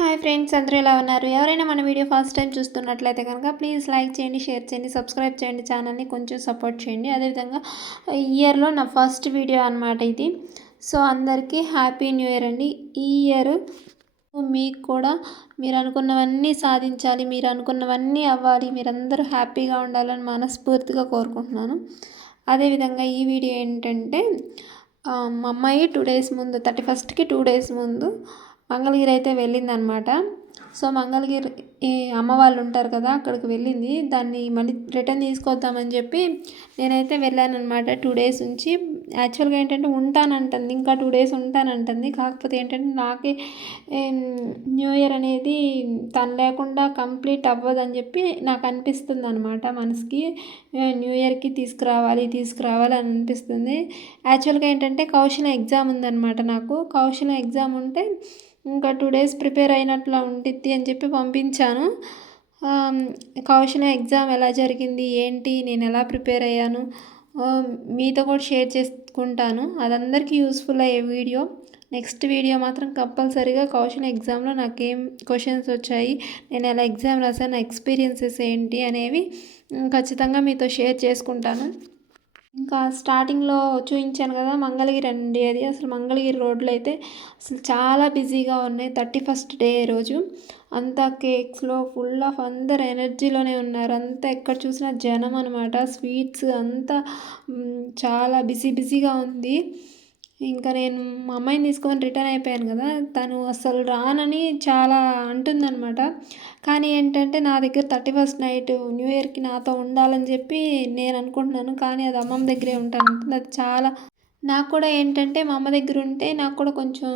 Hi friends, అందరూ ఎలా ఉన్నారు? ఎవరైనా మన వీడియో ఫస్ట్ టైం చూస్తున్నట్లయితే కనుక ప్లీజ్ లైక్ చేయండి, షేర్ చేయండి, సబ్స్క్రైబ్ చేయండి, ఛానల్ని కొంచెం సపోర్ట్ చేయండి. అదేవిధంగా ఈ ఇయర్లో నా ఫస్ట్ వీడియో అనమాట ఇది. సో అందరికీ హ్యాపీ న్యూ ఇయర్ అండి. ఈ ఇయర్ మీకు కూడా మీరు అనుకున్నవన్నీ సాధించాలి, మీరు అనుకున్నవన్నీ అవ్వాలి, మీరందరూ హ్యాపీగా ఉండాలని మనస్ఫూర్తిగా కోరుకుంటున్నాను. అదేవిధంగా ఈ వీడియో ఏంటంటే మా అమ్మాయి 2 డేస్ ముందు 31కి 2 డేస్ ముందు మంగళగిరి అయితే వెళ్ళిందనమాట. సో మంగళగిరి ఈ అమ్మ వాళ్ళు ఉంటారు కదా, అక్కడికి వెళ్ళింది. దాన్ని మళ్ళీ రిటర్న్ తీసుకొద్దామని చెప్పి నేనైతే వెళ్ళానమాట. 2 డేస్ ఉంచి యాక్చువల్గా ఏంటంటే ఉంటానంటుంది, ఇంకా 2 డేస్ ఉంటానంటుంది. కాకపోతే ఏంటంటే నాకే న్యూ ఇయర్ అనేది తను లేకుండా కంప్లీట్ అవ్వదని చెప్పి నాకు అనిపిస్తుంది అనమాట. మనసుకి న్యూ ఇయర్కి తీసుకురావాలి అని అనిపిస్తుంది. యాక్చువల్గా ఏంటంటే కౌశలం ఎగ్జామ్ ఉందన్నమాట. నాకు కౌశలం ఎగ్జామ్ ఉంటే ఇంకా 2 డేస్ ప్రిపేర్ అయినట్లా ఉండిద్ది అని చెప్పి పంపించాను. కౌశలం ఎగ్జామ్ ఎలా జరిగింది ఏంటి, నేను ఎలా ప్రిపేర్ అయ్యాను మీతో కూడా షేర్ చేసుకుంటాను. అది అందరికీ యూస్ఫుల్ అయ్యే వీడియో. నెక్స్ట్ వీడియో మాత్రం కంపల్సరీగా కౌశలం ఎగ్జామ్లో నాకేం క్వశ్చన్స్ వచ్చాయి, నేను ఎలా ఎగ్జామ్ రాసాను, నా ఎక్స్పీరియన్సెస్ ఏంటి అనేవి ఖచ్చితంగా మీతో షేర్ చేసుకుంటాను. ఇంకా స్టార్టింగ్లో చూపించాను కదా మంగళగిరి అండి. అది అసలు మంగళగిరి రోడ్లు అయితే అసలు చాలా బిజీగా ఉన్నాయి. 31st డే రోజు అంతా కేక్స్లో ఫుల్ ఆఫ్ అందరు ఎనర్జీలోనే ఉన్నారు. అంతా ఎక్కడ చూసినా జనం అనమాట. స్వీట్స్ అంతా చాలా బిజీగా ఉంది. ఇంకా నేను మా అమ్మాయిని తీసుకొని రిటర్న్ అయిపోయాను కదా, తను అసలు రానని చాలా అంటుందన్నమాట. కానీ ఏంటంటే నా దగ్గర 31st నైట్ న్యూ ఇయర్కి నాతో ఉండాలని చెప్పి నేను అనుకుంటున్నాను. కానీ అది అమ్మమ్మ దగ్గరే ఉంటాను. అది చాలా నాకు కూడా ఏంటంటే మా అమ్మ దగ్గర ఉంటే నాకు కూడా కొంచెం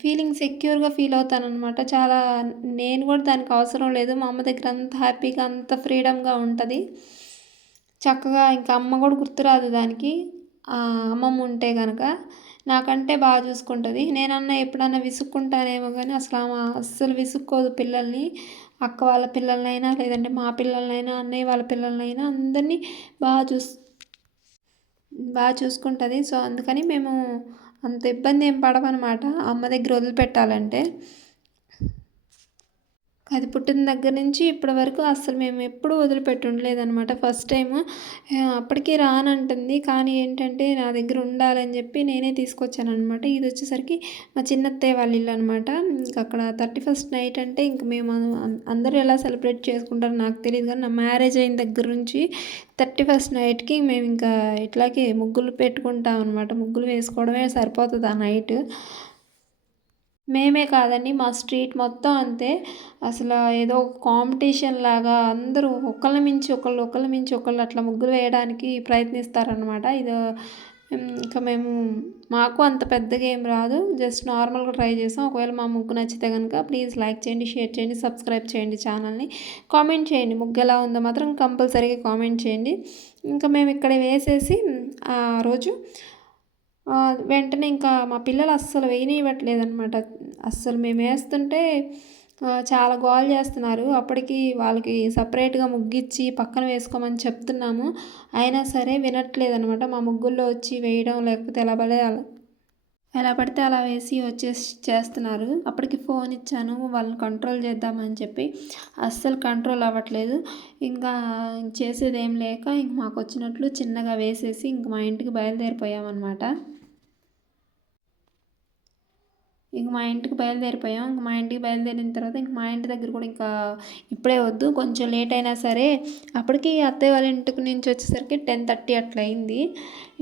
ఫీలింగ్ సెక్యూర్గా ఫీల్ అవుతానన్నమాట. చాలా నేను కూడా దానికి అవసరం లేదు. మా అమ్మ దగ్గర అంత హ్యాపీగా అంత ఫ్రీడమ్గా ఉంటుంది చక్కగా. ఇంకా అమ్మ కూడా గుర్తురాదు దానికి, అమ్మమ్మ ఉంటే కనుక నాకంటే బాగా చూసుకుంటుంది. నేనన్నా ఎప్పుడన్నా విసుక్కుంటానేమో కానీ అసలు ఆమె అస్సలు విసుక్కోదు పిల్లల్ని. అక్క వాళ్ళ పిల్లలనైనా లేదంటే మా పిల్లలనైనా అన్నయ్య వాళ్ళ పిల్లలనైనా అందరినీ బాగా చూసుకుంటుంది. సో అందుకని మేము అంత ఇబ్బంది ఏం పడమన్నమాట అమ్మ దగ్గర వదిలిపెట్టాలంటే. అది పుట్టిన దగ్గర నుంచి ఇప్పటి వరకు అస్సలు మేము ఎప్పుడూ వదిలిపెట్టి ఉండలేదన్నమాట. ఫస్ట్ టైము అప్పటికి రానంటుంది, కానీ ఏంటంటే నా దగ్గర ఉండాలని చెప్పి నేనే తీసుకొచ్చానమాట. ఇది వచ్చేసరికి మా చిన్నత్తయ్య వాళ్ళ ఇల్లు అనమాట. ఇంకా అక్కడ 31st నైట్ అంటే ఇంక మేము అందరూ ఎలా సెలబ్రేట్ చేసుకుంటారో నాకు తెలియదు, కానీ నా మ్యారేజ్ అయిన దగ్గర నుంచి 31st నైట్కి మేము ఇంకా ఇట్లాగే ముగ్గులు పెట్టుకుంటాం అనమాట. ముగ్గులు వేసుకోవడమే సరిపోతుంది ఆ నైట్. మేమే కాదండి, మా స్ట్రీట్ మొత్తం అంతే. అసలు ఏదో కాంపిటీషన్ లాగా అందరూ ఒకళ్ళ మించి ఒకళ్ళు అట్లా ముగ్గులు వేయడానికి ప్రయత్నిస్తారనమాట. ఇది ఇంకా మాకు అంత పెద్దగా ఏం రాదు, జస్ట్ నార్మల్గా ట్రై చేసాం. ఒకవేళ మా ముగ్గు నచ్చితే కనుక ప్లీజ్ లైక్ చేయండి, షేర్ చేయండి, సబ్స్క్రైబ్ చేయండి ఛానల్ని. కామెంట్ చేయండి ముగ్గు ఎలా ఉందో మాత్రం కంపల్సరీగా కామెంట్ చేయండి. ఇంకా మేము ఇక్కడ వేసేసి ఆ రోజు వెంటనే ఇంకా మా పిల్లలు అస్సలు వేయనివ్వట్లేదనమాట. అస్సలు మేము వేస్తుంటే చాలా గోల చేస్తున్నారు. అప్పటికి వాళ్ళకి సపరేట్గా ముగ్గిచ్చి పక్కన వేసుకోమని చెప్తున్నాము, అయినా సరే వినట్లేదనమాట. మా ముగ్గుల్లో వచ్చి వేయడం, లేకపోతే ఎలా పడితే అలా వేసి వచ్చేసి చేస్తున్నారు. అప్పటికి ఫోన్ ఇచ్చాను వాళ్ళని కంట్రోల్ చేద్దామని చెప్పి, అస్సలు కంట్రోల్ అవ్వట్లేదు. ఇంకా చేసేది ఏం లేక ఇంక మాకు వచ్చినట్లు చిన్నగా వేసేసి ఇంక మా ఇంటికి బయలుదేరిపోయామన్నమాట. ఇంక మా ఇంటికి బయలుదేరిపోయాం. ఇంక మా ఇంటికి బయలుదేరిన తర్వాత ఇంక మా ఇంటి దగ్గర కూడా ఇంకా ఇప్పుడే వద్దు, కొంచెం లేట్ అయినా సరే. అప్పటికి అత్తయ్య వాళ్ళ ఇంటికి నుంచి వచ్చేసరికి 10:30 అట్లా అయింది.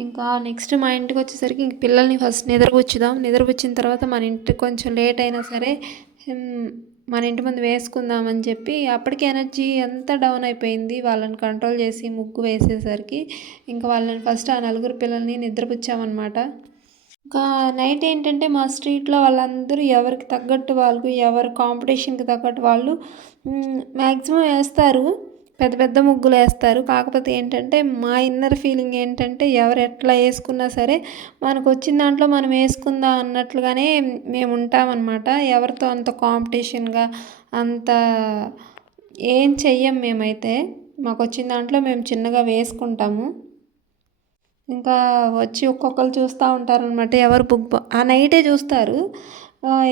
ఇంకా నెక్స్ట్ మా ఇంటికి వచ్చేసరికి ఇంక పిల్లల్ని ఫస్ట్ నిద్రపుచ్చిన తర్వాత మన ఇంటికి కొంచెం లేట్ అయినా సరే మన ఇంటి ముందు వేసుకుందామని చెప్పి అప్పటికి ఎనర్జీ అంతా డౌన్ అయిపోయింది. వాళ్ళని కంట్రోల్ చేసి ముగ్గు వేసేసరికి ఇంకా వాళ్ళని ఫస్ట్ ఆ నలుగురు పిల్లల్ని నిద్రపుచ్చామన్నమాట. ఇంకా నైట్ ఏంటంటే మా స్ట్రీట్లో వాళ్ళందరూ ఎవరికి తగ్గట్టు వాళ్ళు, ఎవరు కాంపిటీషన్కి తగ్గట్టు వాళ్ళు మ్యాక్సిమం వేస్తారు, పెద్ద పెద్ద ముగ్గులు వేస్తారు. కాకపోతే ఏంటంటే మా ఇన్నర్ ఫీలింగ్ ఏంటంటే ఎవరు ఎట్లా వేసుకున్నా సరే మనకు వచ్చిన దాంట్లో మనం వేసుకుందాం అన్నట్లుగానే మేము ఉంటామన్నమాట. ఎవరితో అంత కాంపిటీషన్గా అంత ఏం చెయ్యం మేమైతే. మాకు వచ్చిన దాంట్లో మేము చిన్నగా వేసుకుంటాము. ఇంకా వచ్చి ఒక్కొక్కరు చూస్తూ ఉంటారనమాట, ఎవరు ఆ నైటే చూస్తారు.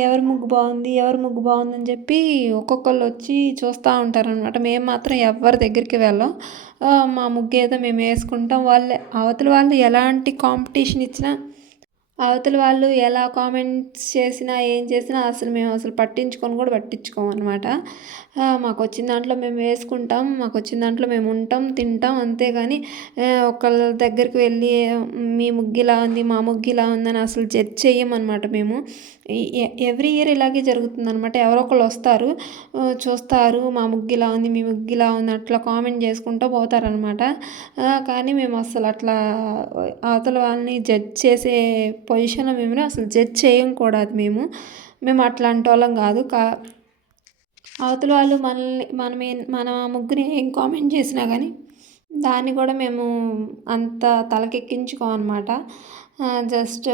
ఎవరి ముగ్గు బాగుంది, ఎవరి ముగ్గు బాగుందని చెప్పి ఒక్కొక్కళ్ళు వచ్చి చూస్తూ ఉంటారనమాట. మేము మాత్రం ఎవరి దగ్గరికి వెళ్ళం. మా ముగ్గు ఏదో మేము వేసుకుంటాం. అవతల వాళ్ళు ఎలాంటి కాంపిటీషన్ ఇచ్చినా, అవతల వాళ్ళు ఎలా కామెంట్స్ చేసినా, ఏం చేసినా మేము పట్టించుకొని కూడా పట్టించుకోమన్నమాట. మాకొచ్చిన దాంట్లో మేము వేసుకుంటాం, మాకొచ్చిన దాంట్లో మేము ఉంటాం, తింటాం. అంతేగాని ఒకళ్ళ దగ్గరికి వెళ్ళి మీ ముగ్గు ఇలా ఉంది, మా ముగ్గు ఇలా ఉందని అసలు జడ్జ్ చెయ్యమన్నమాట మేము. ఎవ్రీ ఇయర్ ఇలాగే జరుగుతుందనమాట. ఎవరో ఒకళ్ళు వస్తారు, చూస్తారు, మా ముగ్గు ఇలా ఉంది, మీ ముగ్గు ఇలా ఉంది అట్లా కామెంట్ చేసుకుంటూ పోతారనమాట. కానీ మేము అసలు అట్లా అవతల వాళ్ళని జడ్జ్ చేసే పొజిషన్లో మేము అసలు జడ్జ్ చేయం కూడా. అది మేము అట్లాంటి వాళ్ళం కాదు. అవతల వాళ్ళు మన ముగ్గుని ఏం కామెంట్ చేసినా కానీ దాన్ని కూడా మేము అంత తలకెక్కించుకోమన్నమాట. జస్ట్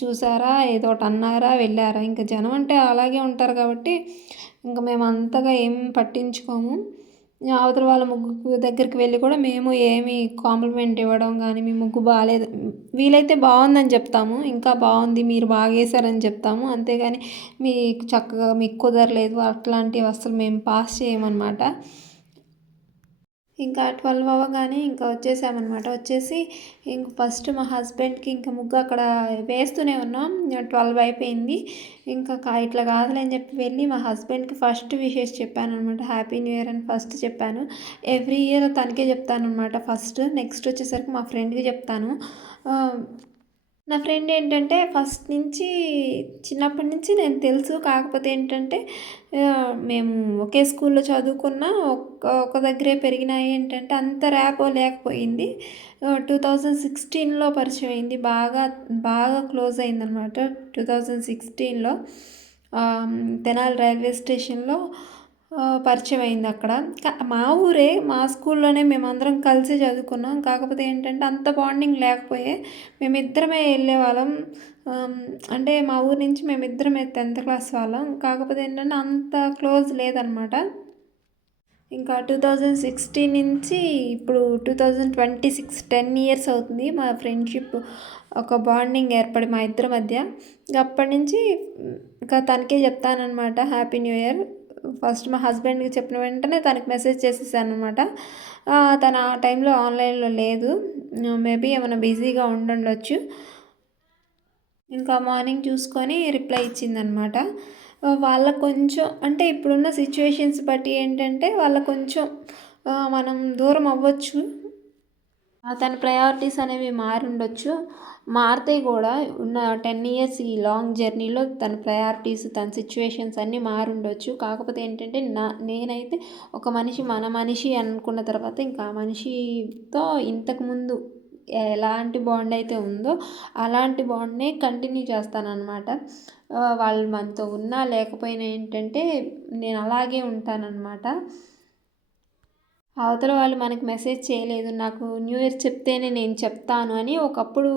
చూసారా, ఏదో ఒకటి అన్నారా, వెళ్ళారా. ఇంకా జనం అంటే అలాగే ఉంటారు కాబట్టి ఇంకా మేము అంతగా ఏం పట్టించుకోము. అవతల వాళ్ళ ముగ్గు దగ్గరికి వెళ్ళి కూడా మేము ఏమి కాంప్లిమెంట్ ఇవ్వడం కానీ, మీ ముగ్గు బాగాలేదు, వీలైతే బాగుందని చెప్తాము, ఇంకా బాగుంది, మీరు బాగా వేశారని చెప్తాము. అంతేగాని మీకు కుదరలేదు అట్లాంటివి అసలు మేము పాస్ చేయమన్నమాట. ఇంకా 12 అవ్వగానే ఇంకా వచ్చేసామన్నమాట. వచ్చేసి ఇంక ఫస్ట్ మా హస్బెండ్కి ఇంకా ముగ్గు అక్కడ వేస్తూనే ఉన్నాం. 12 అయిపోయింది. ఇంకా ఇట్లా కాదులే అని చెప్పి వెళ్ళి మా హస్బెండ్కి ఫస్ట్ విషెస్ చెప్పానమాట. హ్యాపీ న్యూ ఇయర్ అని ఫస్ట్ చెప్పాను. ఎవ్రీ ఇయర్ తనకే చెప్తానమాట ఫస్ట్. నెక్స్ట్ వచ్చేసరికి మా ఫ్రెండ్కి చెప్తాను. నా ఫ్రెండ్ ఏంటంటే ఫస్ట్ నుంచి, చిన్నప్పటి నుంచి నేను తెలుసు. కాకపోతే ఏంటంటే మేము ఒకే స్కూల్లో చదువుకున్న, ఒక దగ్గరే పెరిగినా ఏంటంటే అంత ర్యాపో లేకపోయింది. 2016లో పరిచయం అయింది. బాగా క్లోజ్ అయిందనమాట. 2016లో తెనాలి రైల్వే స్టేషన్లో పరిచయం అయింది అక్కడ. మా ఊరే, మా స్కూల్లోనే మేమందరం కలిసి చదువుకున్నాం. కాకపోతే ఏంటంటే అంత బాండింగ్ లేకపోయే మేమిద్దరమే వెళ్ళేవాళ్ళం. అంటే మా ఊరి నుంచి మేమిద్దరమే 10th క్లాస్ వాళ్ళం. కాకపోతే ఏంటంటే అంత క్లోజ్ లేదనమాట. ఇంకా 2016 నుంచి ఇప్పుడు 2026 10 ఇయర్స్ అవుతుంది మా ఫ్రెండ్షిప్, ఒక బాండింగ్ ఏర్పడి మా ఇద్దరి మధ్య. అప్పటి నుంచి ఇంకా తనకే చెప్తానమాట హ్యాపీ న్యూ ఇయర్. ఫస్ట్ మా హస్బెండ్కి చెప్పిన వెంటనే తనకి మెసేజ్ చేసేసాను అనమాట. తను ఆ టైంలో ఆన్లైన్లో లేదు, మేబీ ఏమైనా బిజీగా ఉండొచ్చు. ఇంకా మార్నింగ్ చూసుకొని రిప్లై ఇచ్చిందనమాట. వాళ్ళకు కొంచెం అంటే ఇప్పుడున్న సిచ్యువేషన్స్ బట్టి ఏంటంటే వాళ్ళకు కొంచెం మనం దూరం అవ్వచ్చు. తన ప్రయారిటీస్ అనేవి మారి ఉండొచ్చు, మారుతాయి కూడా. ఉన్న 10 ఇయర్స్ ఈ లాంగ్ జర్నీలో తన ప్రయారిటీస్, తన సిచ్యువేషన్స్ అన్నీ మారి ఉండొచ్చు. కాకపోతే ఏంటంటే నేనైతే ఒక మన మనిషి అనుకున్న తర్వాత ఇంకా ఆ మనిషితో ఇంతకుముందు ఎలాంటి బాండ్ అయితే ఉందో అలాంటి బాండ్నే కంటిన్యూ చేస్తానన్నమాట. వాళ్ళు మనతో ఉన్నా లేకపోయినా ఏంటంటే నేను అలాగే ఉంటానన్నమాట. అవతల వాళ్ళు మనకి మెసేజ్ చేయలేదు, నాకు న్యూ ఇయర్ చెప్తేనే నేను చెప్తాను అని ఒకప్పుడు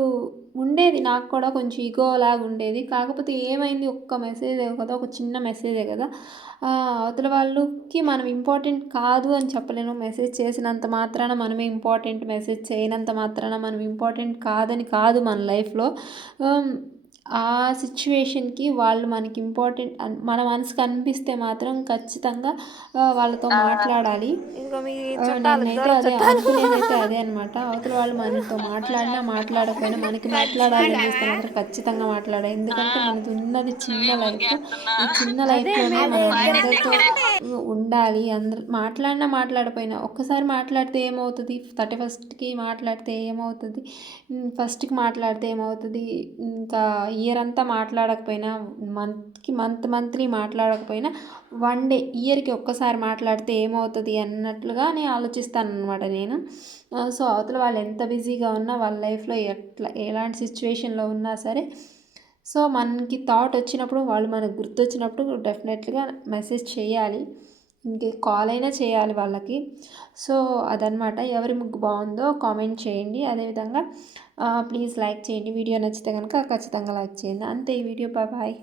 ఉండేది. నాకు కూడా కొంచెం ఈగో లాగా ఉండేది. కాకపోతే ఏమైంది, ఒక్క మెసేజే కదా, ఒక చిన్న మెసేజే కదా, అవతల వాళ్ళకి మనం ఇంపార్టెంట్ కాదు అని చెప్పలేను. మెసేజ్ చేసినంత మాత్రాన మనమే ఇంపార్టెంట్, మెసేజ్ చేయనంత మాత్రాన మనం ఇంపార్టెంట్ కాదని కాదు మన లైఫ్లో. ఆ సిచ్యువేషన్కి వాళ్ళు మనకి ఇంపార్టెంట్ మన మనసుకు అనిపిస్తే మాత్రం ఖచ్చితంగా వాళ్ళతో మాట్లాడాలి. నేనైతే అదే అనుకునేదైతే అదే అనమాట. అవతల వాళ్ళు మనతో మాట్లాడినా మాట్లాడకపోయినా మనకి మాట్లాడాలి అనిపిస్తే మాత్రం ఖచ్చితంగా మాట్లాడాలి. ఎందుకంటే మనది ఉన్నది చిన్న లైఫ్. ఈ చిన్న లైఫ్లోనే మనం అందరితో ఉండాలి. అందరు మాట్లాడినా మాట్లాడకపోయినా ఒక్కసారి మాట్లాడితే ఏమవుతుంది, 31st మాట్లాడితే ఏమవుతుంది, ఫస్ట్కి మాట్లాడితే ఏమవుతుంది, ఇంకా ఇయర్ అంతా మాట్లాడకపోయినా, మంత్లీ మాట్లాడకపోయినా వన్ డే, ఇయర్కి ఒక్కసారి మాట్లాడితే ఏమవుతుంది అన్నట్లుగా నేను ఆలోచిస్తాను అనమాట నేను. సో అవతల వాళ్ళు ఎంత బిజీగా ఉన్నా, వాళ్ళ లైఫ్లో ఎలాంటి సిచ్యువేషన్లో ఉన్నా సరే, సో మనకి థాట్ వచ్చినప్పుడు, వాళ్ళు మనకు గుర్తొచ్చినప్పుడు డెఫినెట్గా మెసేజ్ చేయాలి, ఇంకే కాల్ అయినా చేయాలి వాళ్ళకి. సో అదనమాట. ఎవరి ముగ్గు బాగుందో కామెంట్ చేయండి. అదేవిధంగా ప్లీజ్ లైక్ చేయండి. వీడియో నచ్చితే కనుక ఖచ్చితంగా లైక్ చేయండి. అంతే ఈ వీడియో. బాయ్.